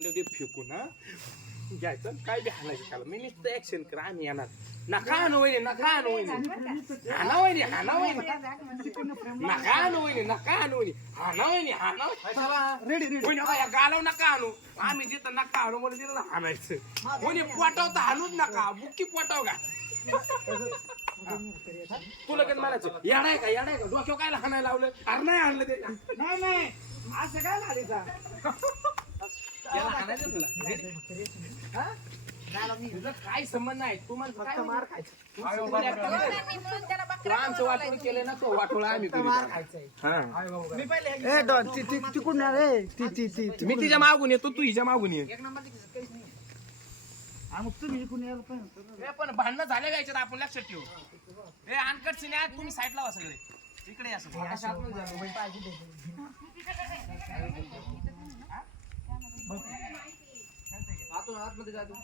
ते फेकून हा घ्यायचं काय बी हाणायचं त्याला मी नुसतं ऍक्शन कर आम्ही येणार नका आणू वहिनी नका आणू वहिनी हाना वहिनी हाना वहिनी नका आणू वहिनी नका आणू वहिनी हाना वहिनी हाना वहिनी या गालव नका आणू आम्ही जिथं नका आणू म्हणून तिथं हाणायचं वहिनी पोटाव तर हाणूच नका बुक्की पोटाव का तुला कधी म्हणायचं याडाय का डोक्यावर काय हाणायला लावलं अरे नाही आणलं ते नाही असं काय झालं तुझं काय संबंध नाही तू मला फक्त मार खायचं आमचं वाटोळ केलं ना तो वाटोळ आम्ही तिकडून मी तिच्या मागून येतो तू हिच्या मागून ये तुम्ही इकडून यायला पाहिजे पण भांडणं झाले याच्यात आपण लक्षात ठेवू हे अनकट सिने तुम्ही साईडला वा सगळे इकडे या सगळे आतून आतमध्ये जातो